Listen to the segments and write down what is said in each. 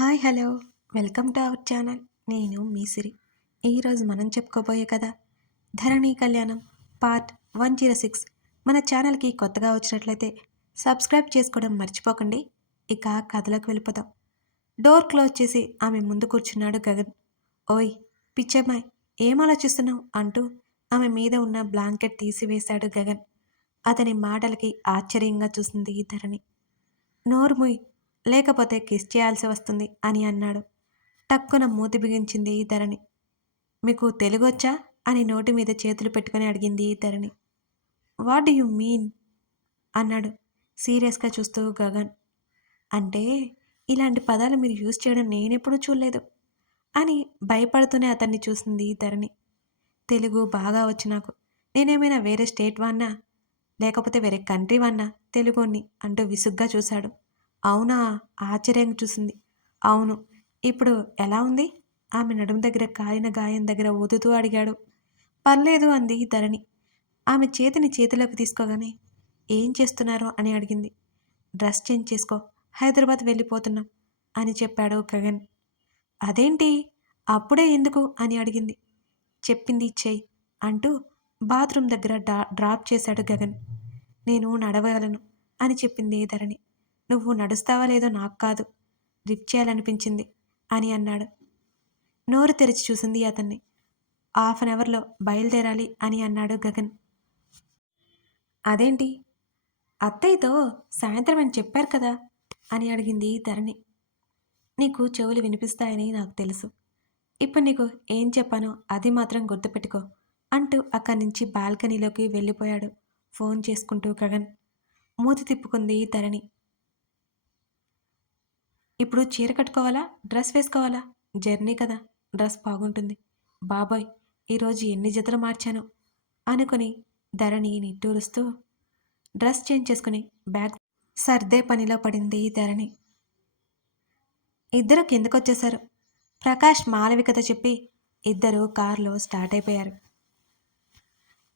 Hi hello welcome to our channel. నేను మీ సిరి. ఈరోజు మనం చెప్పుకోబోయే కథ ధరణి కళ్యాణం పార్ట్ 106. మన ఛానల్కి కొత్తగా వచ్చినట్లయితే సబ్స్క్రైబ్ చేసుకోవడం మర్చిపోకండి. ఇక కథలోకి వెళ్ళిపోదాం. డోర్ క్లోజ్ చేసి ఆమె ముందు కూర్చున్నాడు గగన్. ఓయ్ పిచ్చమ్మాయి, ఏం ఆలోచిస్తున్నావు అంటూ ఆమె మీద ఉన్న బ్లాంకెట్ తీసివేశాడు గగన్. అతని మాటలకి ఆశ్చర్యంగా చూసింది ధరణి. నోరుముయ్, లేకపోతే కిస్ చేయాల్సి వస్తుంది అని అన్నాడు. టక్కున మూతి బిగించింది ధరణి. మీకు తెలుగొచ్చా అని నోటి మీద చేతులు పెట్టుకుని అడిగింది ధరణి. వాట్ డు యు మీన్ అన్నాడు సీరియస్గా చూస్తూ గగన్. అంటే ఇలాంటి పదాలు మీరు యూజ్ చేయడం నేనెప్పుడూ చూడలేదు అని భయపడుతూనే అతన్ని చూసింది ధరణి. తెలుగు బాగా వచ్చు నాకు. నేనేమైనా వేరే స్టేట్ వాన్నా, లేకపోతే వేరే కంట్రీ వాన్నా తెలుగుని అంటూ విసుగ్గా చూశాడు. అవునా, ఆశ్చర్యంగా చూసింది. అవును, ఇప్పుడు ఎలా ఉంది? ఆమె నడుము దగ్గర కాలిన గాయం దగ్గర ఊదుతూ అడిగాడు. పర్లేదు అంది ధరణి. ఆమె చేతిని చేతిలోకి తీసుకోగానే ఏం చేస్తున్నారో అని అడిగింది. డ్రెస్ చేంజ్ చేసుకో, హైదరాబాద్ వెళ్ళిపోతున్నాం అని చెప్పాడు గగన్. అదేంటి అప్పుడే ఎందుకు అని అడిగింది. చెప్పింది చెయ్యి అంటూ బాత్రూమ్ దగ్గర డ్రాప్ చేశాడు గగన్. నేను నడవగలను అని చెప్పింది ధరణి. నువ్వు నడుస్తావా లేదో నాకు కాదు, లిఫ్ట్ చేయాలనిపించింది అని అన్నాడు. నోరు తెరిచి చూసింది అతన్ని. 1/2 అవర్లో బయలుదేరాలి అని అన్నాడు గగన్. అదేంటి, అత్తయ్యతో సాయంత్రం అని చెప్పారు కదా అని అడిగింది ధరణి. నీకు చెవులు వినిపిస్తాయని నాకు తెలుసు. ఇప్పుడు నీకు ఏం చెప్పానో అది మాత్రం గుర్తుపెట్టుకో అంటూ అక్కడి నుంచి బాల్కనీలోకి వెళ్ళిపోయాడు ఫోన్ చేసుకుంటూ గగన్. మూతి తిప్పుకుంది ధరణి. ఇప్పుడు చీర కట్టుకోవాలా, డ్రెస్ వేసుకోవాలా? జర్నీ కదా, డ్రెస్ బాగుంటుంది. బాబోయ్, ఈరోజు ఎన్ని జతలు మార్చాను అనుకుని ధరణి నిట్టూరుస్తూ డ్రెస్ చేంజ్ చేసుకుని బ్యాగ్ సర్దే పనిలో పడింది ధరణి. ఇద్దరు కిందకొచ్చేశారు. ప్రకాష్ మాలవికత చెప్పి ఇద్దరు కారులో స్టార్ట్ అయిపోయారు.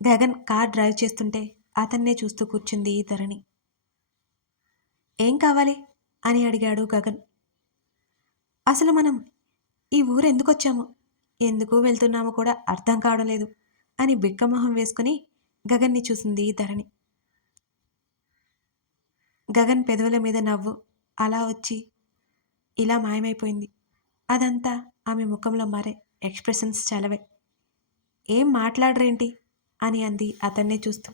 గగన్ కార్ డ్రైవ్ చేస్తుంటే అతన్నే చూస్తూ కూర్చుంది ధరణి. ఏం కావాలి అని అడిగాడు గగన్. అసలు మనం ఈ ఊరు ఎందుకు వచ్చామో, ఎందుకు వెళ్తున్నామో కూడా అర్థం కావడం లేదు అని బిక్కమొహం వేసుకుని గగన్ని చూసింది ధరణి. గగన్ పెదవుల మీద నవ్వు అలా వచ్చి ఇలా మాయమైపోయింది. అదంతా ఆమె ముఖంలో మారే ఎక్స్ప్రెషన్స్ చలవే. ఏం మాట్లాడరేంటి అని అంది అతన్నే చూస్తూ.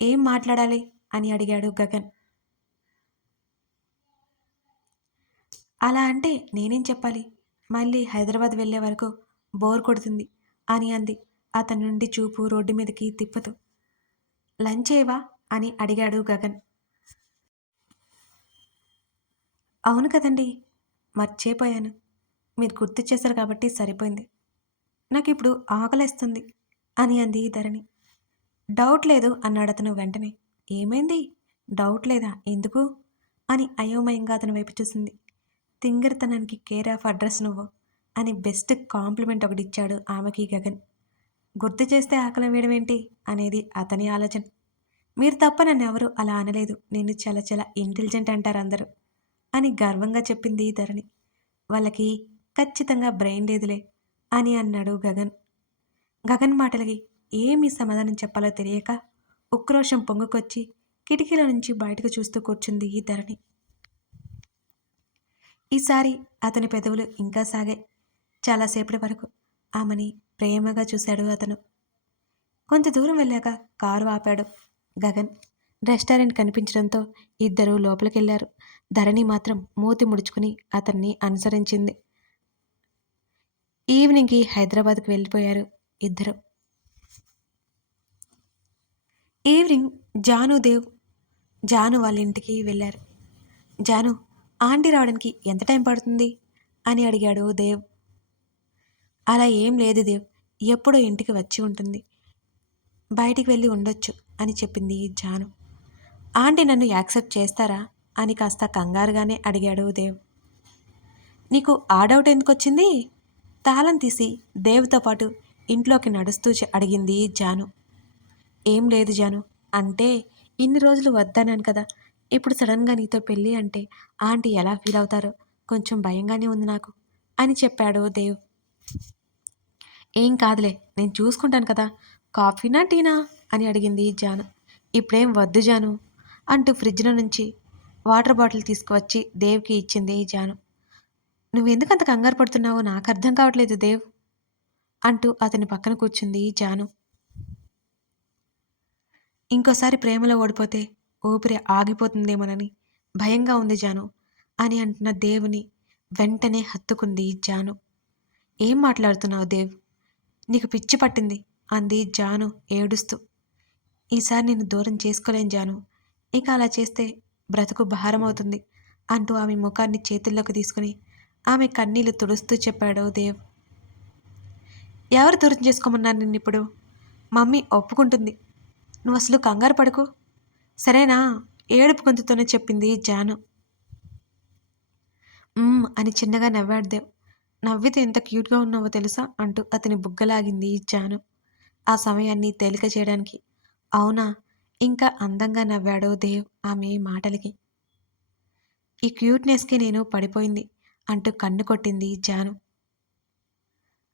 ఏం మాట్లాడాలి అని అడిగాడు గగన్. అలా అంటే నేనేం చెప్పాలి, మళ్ళీ హైదరాబాద్ వెళ్ళే వరకు బోర్ కొడుతుంది అని అంది అతని నుండి చూపు రోడ్డు మీదకి తిప్పుతూ. లంచ్ చేయవా అని అడిగాడు గగన్. అవును కదండి, మర్చిపోయాను. మీరు గుర్తు చేశారు కాబట్టి సరిపోయింది. నాకు ఇప్పుడు ఆకలేస్తుంది అని అంది ధరణి. డౌట్ లేదు అన్నాడు అతను వెంటనే. ఏమైంది, డౌట్ లేదా, ఎందుకు అని అయోమయంగా అతని వైపు చూసింది. తింగరితనానికి కేర్ ఆఫ్ అడ్రస్ నువ్వు అని బెస్ట్ కాంప్లిమెంట్ ఒకటిచ్చాడు ఆమెకి గగన్. గుర్తు చేస్తే ఆకలి వేయడం ఏంటి అనేది అతని ఆలోచన. మీరు తప్ప నన్ను ఎవరు అలా అనలేదు, నేను చాలా చాలా ఇంటెలిజెంట్ అంటారు అందరూ అని గర్వంగా చెప్పింది ధరణి. వాళ్ళకి ఖచ్చితంగా బ్రెయిన్ లేదులే అని అన్నాడు గగన్. గగన్ మాటలకి ఏమీ సమాధానం చెప్పాలో తెలియక ఉక్రోషం పొంగుకొచ్చి కిటికీల నుంచి బయటకు చూస్తూ కూర్చుంది ఈ ధరణి. ఈసారి అతని పెదవులు ఇంకా సాగాయి. చాలాసేపటి వరకు ఆమెని ప్రేమగా చూశాడు అతను. కొంత దూరం వెళ్ళాక కారు ఆపాడు గగన్. రెస్టారెంట్ కనిపించడంతో ఇద్దరూ లోపలికెళ్లారు. ధరణి మాత్రం మూతి ముడుచుకుని అతన్ని అనుసరించింది. ఈవినింగ్కి హైదరాబాద్కి వెళ్ళిపోయారు ఇద్దరు. ఈవినింగ్ జాను వాళ్ళ ఇంటికి వెళ్ళారు. జాను, ఆంటీ రావడానికి ఎంత టైం పడుతుంది అని అడిగాడు దేవ్. అలా ఏం లేదు దేవ్, ఎప్పుడో ఇంటికి వచ్చి ఉంటుంది, బయటికి వెళ్ళి ఉండొచ్చు అని చెప్పింది జాను. ఆంటీ నన్ను యాక్సెప్ట్ చేస్తారా అని కాస్త కంగారుగానే అడిగాడు దేవ్. నీకు ఆ డౌట్ ఎందుకు వచ్చింది? తాళం తీసి దేవ్తో పాటు ఇంట్లోకి నడుస్తూ అడిగింది జాను. ఏం లేదు జాను, అంటే ఇన్ని రోజులు వద్దన్నాను కదా, ఇప్పుడు సడన్గా నీతో పెళ్ళి అంటే ఆంటీ ఎలా ఫీల్ అవుతారో కొంచెం భయంగానే ఉంది నాకు అని చెప్పాడు దేవ్. ఏం కాదులే, నేను చూసుకుంటాను కదా. కాఫీనా టీనా అని అడిగింది జాను. ఇప్పుడేం వద్దు జాను అంటూ ఫ్రిడ్జ్లో నుంచి వాటర్ బాటిల్ తీసుకువచ్చి దేవ్కి ఇచ్చింది జాను. నువ్వెందుకంత కంగారు పడుతున్నావో నాకు అర్థం కావట్లేదు దేవ్ అంటూ అతని పక్కన కూర్చుంది జాను. ఇంకోసారి ప్రేమలో ఓడిపోతే ఊపిరి ఆగిపోతుందేమోనని భయంగా ఉంది జాను అని అంటున్న దేవుని వెంటనే హత్తుకుంది జాను. ఏం మాట్లాడుతున్నావు దేవ్, నీకు పిచ్చి పట్టింది అంది జాను ఏడుస్తూ. ఈసారి నిన్ను దూరం చేసుకోలేను జాను, ఇక అలా చేస్తే బ్రతుకు భారమవుతుంది అంటూ ఆమె ముఖాన్ని చేతుల్లోకి తీసుకుని ఆమె కన్నీళ్లు తుడుస్తూ చెప్పాడు దేవ్. ఎవరు దూరం చేసుకోమన్నారు నిన్నిప్పుడు? మమ్మీ ఒప్పుకుంటుంది, నువ్వు అసలు కంగారు పడకు సరేనా ఏడుపు గొంతుతోనే చెప్పింది జాను. అని చిన్నగా నవ్వాడు దేవ్. నవ్వితే ఎంత క్యూట్గా ఉన్నావో తెలుసా అంటూ అతని బుగ్గలాగింది జాను ఆ సమయాన్ని తేలిక చేయడానికి. అవునా, ఇంకా అందంగా నవ్వాడు దేవ్ ఆమె మాటలకి. ఈ క్యూట్నెస్కి నేను పడిపోయింది అంటూ కన్ను కొట్టింది జాను.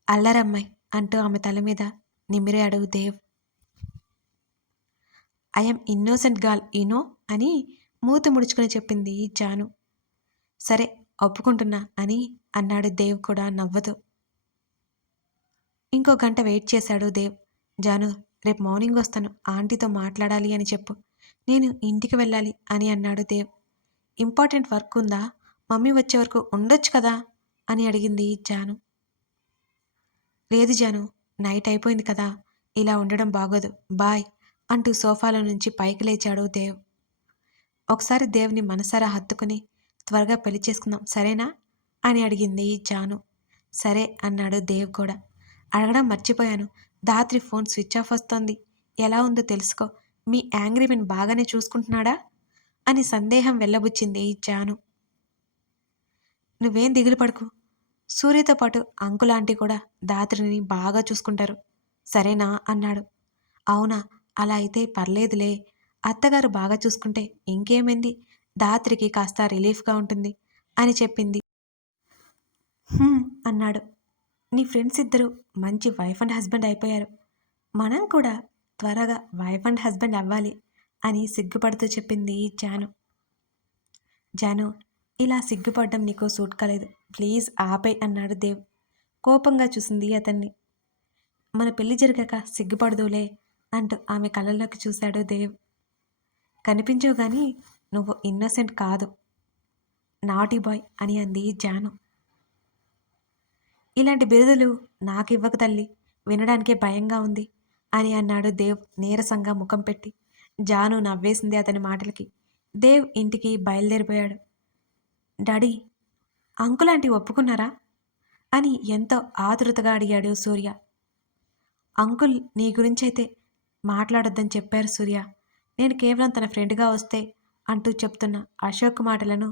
అల్లరమ్మాయి అంటూ ఆమె తల మీద నిమిరాడు Dev. I'm innocent girl you know అని మూతి ముడుచుకుని చెప్పింది జాను. సరే ఒప్పుకుంటున్నా అని అన్నాడు దేవ్ కూడా నవ్వుతూ. ఇంకో గంట వెయిట్ చేశాడు దేవ్. జాను, రేపు మార్నింగ్ వస్తాను, ఆంటీతో మాట్లాడాలి అని చెప్పు, నేను ఇంటికి వెళ్ళాలి అని అన్నాడు దేవ్. ఇంపార్టెంట్ వర్క్ ఉందా, మమ్మీ వచ్చే వరకు ఉండొచ్చు కదా అని అడిగింది జాను. లేదు జాను, నైట్ అయిపోయింది కదా, ఇలా ఉండడం బాగోదు, బాయ్ అంటూ సోఫాలో నుంచి పైకి లేచాడు దేవ్. ఒకసారి దేవ్ని మనసారా హత్తుకుని త్వరగా పెళ్లి చేసుకుందాం సరేనా అని అడిగింది జాను. సరే అన్నాడు దేవ్ కూడా. అడగడం మర్చిపోయాను, దాత్రి ఫోన్ స్విచ్ ఆఫ్ వస్తోంది, ఎలా ఉందో తెలుసుకో, మీ యాంగ్రీమెన్ బాగానే చూసుకుంటున్నాడా అని సందేహం వెళ్ళబుచ్చింది జాను. నువ్వేం దిగులు పడుకు, సూర్యతో పాటు అంకుల్ ఆంటీ కూడా దాత్రిని బాగా చూసుకుంటారు సరేనా అన్నాడు. అవునా, అలా అయితే పర్లేదులే, అత్తగారు బాగా చూసుకుంటే ఇంకేమైంది, దాత్రికి కాస్త రిలీఫ్గా ఉంటుంది అని చెప్పింది. అన్నాడు. నీ ఫ్రెండ్స్ ఇద్దరు మంచి వైఫ్ అండ్ హస్బెండ్ అయిపోయారు, మనం కూడా త్వరగా వైఫ్ అండ్ హస్బెండ్ అవ్వాలి అని సిగ్గుపడుతూ చెప్పింది జాను. జాను, ఇలా సిగ్గుపడడం నీకు సూట్ కాలేదు, ప్లీజ్ ఆపే అన్నాడు దేవ్. కోపంగా చూసింది అతన్ని. మన పెళ్లి జరిగాక సిగ్గుపడదులే అంటూ ఆమె కళ్ళల్లోకి చూశాడు దేవ్. కనిపించవు కానీ నువ్వు ఇన్నోసెంట్ కాదు, నాటీ బాయ్ అని అంది జాను. ఇలాంటి బిరుదులు నాకివ్వకు తల్లి, వినడానికే భయంగా ఉంది అని అన్నాడు దేవ్ నీరసంగా ముఖం పెట్టి. జాను నవ్వేసింది అతని మాటలకి. దేవ్ ఇంటికి బయలుదేరిపోయాడు. డాడీ, అంకుల్ ఆంటీ ఒప్పుకున్నారా అని ఎంతో ఆతృతగా అడిగాడు సూర్య. అంకుల్ నీ గురించైతే మాట్లాడొద్దని చెప్పారు సూర్య, నేను కేవలం తన ఫ్రెండ్గా వస్తే అంటూ చెప్తున్న అశోక్ మాటలను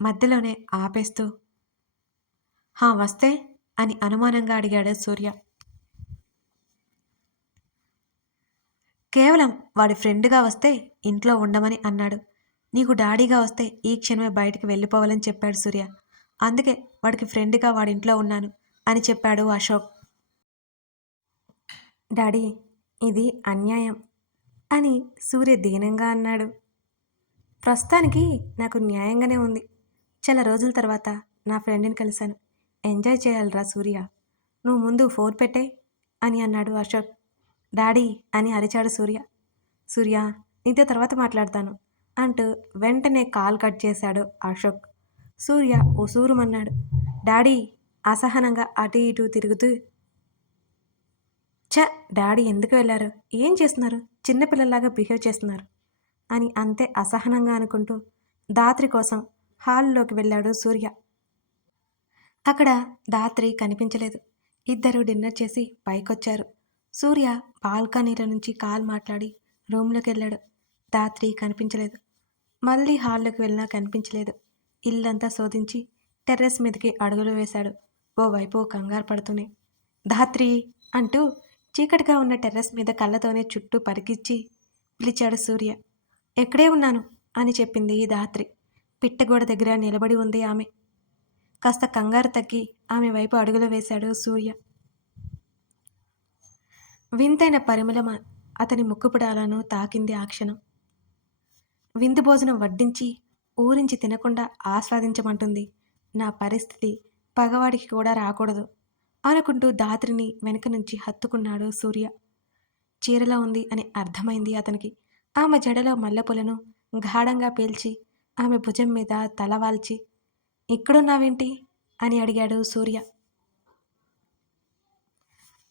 మధ్యలోనే ఆపేస్తూ వస్తే అని అనుమానంగా అడిగాడు సూర్య. కేవలం వాడి ఫ్రెండ్గా వస్తే ఇంట్లో ఉండమని అన్నాడు, నీకు డాడీగా వస్తే ఈ క్షణమే బయటికి వెళ్ళిపోవాలని చెప్పాడు సూర్య, అందుకే వాడికి ఫ్రెండ్గా వాడింట్లో ఉన్నాను అని చెప్పాడు అశోక్. డాడీ, ఇది అన్యాయం అని సూర్య దీనంగా అన్నాడు. ప్రస్తుతానికి నాకు న్యాయంగానే ఉంది, చాలా రోజుల తర్వాత నా ఫ్రెండ్ని కలిశాను, ఎంజాయ్ చేయాలిరా సూర్య, నువ్వు ముందు ఫోన్ పెట్టే అని అన్నాడు అశోక్. డాడీ అని అరిచాడు సూర్య. సూర్య, నీతో తర్వాత మాట్లాడతాను అంటూ వెంటనే కాల్ కట్ చేశాడు అశోక్. సూర్య ఉసూరుమన్నాడు. డాడీ అసహనంగా అటు ఇటు తిరుగుతూ, డాడీ ఎందుకు వెళ్ళారు, ఏం చేస్తున్నారు, చిన్నపిల్లలాగా బిహేవ్ చేస్తున్నారు అని అంతే అసహనంగా అనుకుంటూ దాత్రి కోసం హాల్లోకి వెళ్ళాడు సూర్య. అక్కడ దాత్రి కనిపించలేదు. ఇద్దరు డిన్నర్ చేసి పైకొచ్చారు. సూర్య బాల్కనీల నుంచి కాల్ మాట్లాడి రూమ్లోకి వెళ్ళాడు. దాత్రి కనిపించలేదు. మళ్ళీ హాల్లోకి వెళ్ళినా కనిపించలేదు. ఇల్లంతా శోధించి టెర్రస్ మీదకి అడుగులు వేశాడు, ఓవైపు కంగారు పడుతూనే. ధాత్రి అంటూ చీకటిగా ఉన్న టెర్రస్ మీద కళ్ళతోనే చుట్టూ పరికిచ్చి పిలిచాడు సూర్య. ఎక్కడే ఉన్నాను అని చెప్పింది ధాత్రి. పిట్టగోడ దగ్గర నిలబడి ఉంది ఆమె. కాస్త కంగారు తగ్గి ఆమె వైపు అడుగులు వేశాడు సూర్య. వింతైన పరిమళం అతని ముక్కుపుటాలను తాకింది ఆ క్షణం. విందు భోజనం వడ్డించి ఊరించి తినకుండా ఆస్వాదించమంటుంది. నా పరిస్థితి పగవాడికి కూడా రాకూడదు అనుకుంటూ ధాత్రిని వెనక నుంచి హత్తుకున్నాడు సూర్య. చీరలా ఉంది అని అర్థమైంది అతనికి. ఆమె జడలో మల్లెపూలను గాఢంగా పీల్చి ఆమె భుజం మీద తలవాల్చి, ఇక్కడున్నావేంటి అని అడిగాడు సూర్య.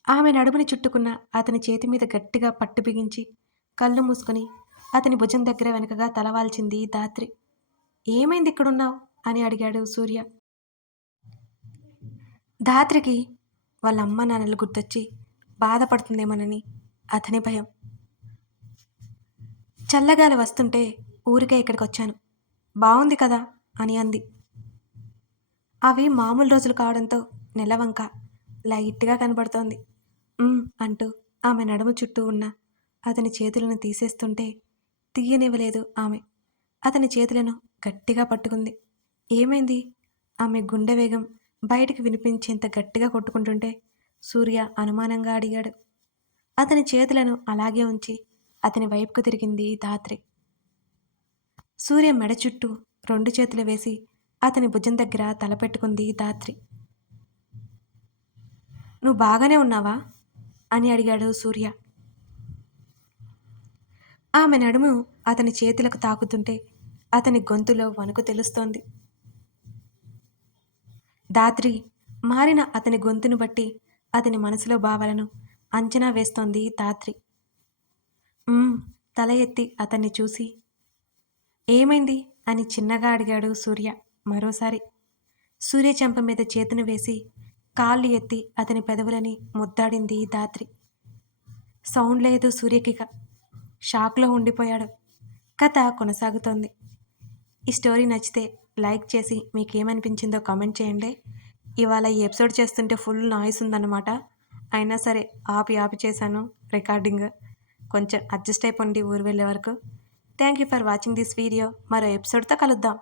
ఆమె నడుముని చుట్టుకున్న అతని చేతి మీద గట్టిగా పట్టు బిగించి కళ్ళు మూసుకొని అతని భుజం దగ్గర వెనకగా తలవాల్చింది ధాత్రి. ఏమైంది ఇక్కడున్నావు అని అడిగాడు సూర్య. ధాత్రికి వాళ్ళ అమ్మ నాన్నలు గుర్తొచ్చి బాధపడుతుందేమోనని అతని భయం. చల్లగాలి వస్తుంటే ఊరికే ఇక్కడికి వచ్చాను, బాగుంది కదా అని అంది. అవి మామూలు రోజులు కావడంతో నెలవంక లైట్గా కనబడుతోంది అంటూ ఆమె నడుము చుట్టూ ఉన్న అతని చేతులను తీసేస్తుంటే తీయనివ్వలేదు ఆమె. అతని చేతులను గట్టిగా పట్టుకుంది. ఏమైంది? ఆమె గుండె వేగం బయటికి వినిపించేంత గట్టిగా కొట్టుకుంటుంటే సూర్య అనుమానంగా అడిగాడు. అతని చేతులను అలాగే ఉంచి అతని వైపుకు తిరిగింది ధాత్రి. సూర్య మెడ చుట్టూ 2 చేతులు వేసి అతని భుజం దగ్గర తలపెట్టుకుంది ధాత్రి. నువ్వు బాగానే ఉన్నావా అని అడిగాడు సూర్య. ఆమె నడుము అతని చేతులకు తాకుతుంటే అతని గొంతులో వణుకు తెలుస్తోంది. ధాత్రి మారిన అతని గొంతును బట్టి అతని మనసులో భావాలను అంచనా వేస్తోంది ధాత్రి. తల ఎత్తి అతన్ని చూసి ఏమైంది అని చిన్నగా అడిగాడు సూర్య మరోసారి. సూర్య చెంప మీద చేతును వేసి కాళ్ళు ఎత్తి అతని పెదవులని ముద్దాడింది ధాత్రి. సౌండ్ లేదు సూర్యకిక. షాక్లో ఉండిపోయాడు. కథ కొనసాగుతోంది. ఈ స్టోరీ నచ్చితే లైక్ చేసి మీకేమనిపించిందో కామెంట్ చేయండి. ఇవాళ ఈ ఎపిసోడ్ చేస్తుంటే ఫుల్ నాయిస్ ఉందన్నమాట. అయినా సరే ఆపి చేశాను రికార్డింగ్. కొంచెం అడ్జస్ట్ అయిపోండి ఊరు వెళ్ళే వరకు. Thank you for watching this video. మరో ఎపిసోడ్తో కలుద్దాం.